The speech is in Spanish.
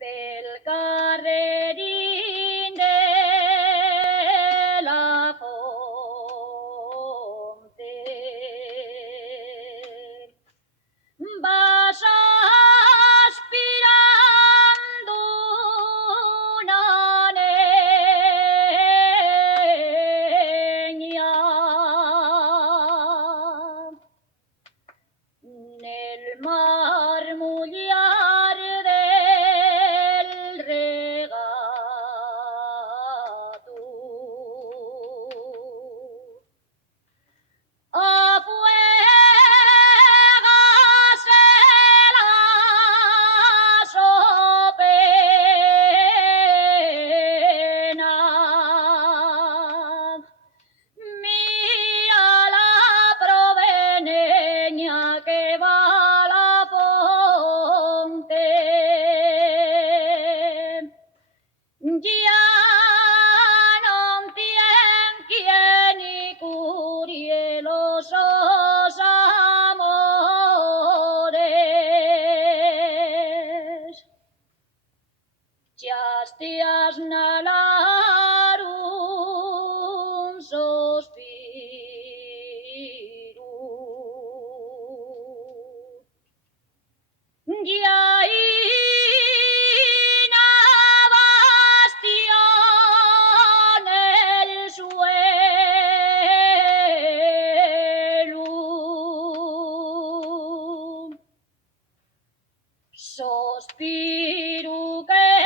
del carrerín de la Fonte. Vas aspirando una leña nel marmollar del regato. Afuégase la sopena. Mira la proveneña que va a la fonte. Ya non tien quien y curie los amores. Jastias nalarum sospiru. Ya ina bastión el suelo. Sospiru que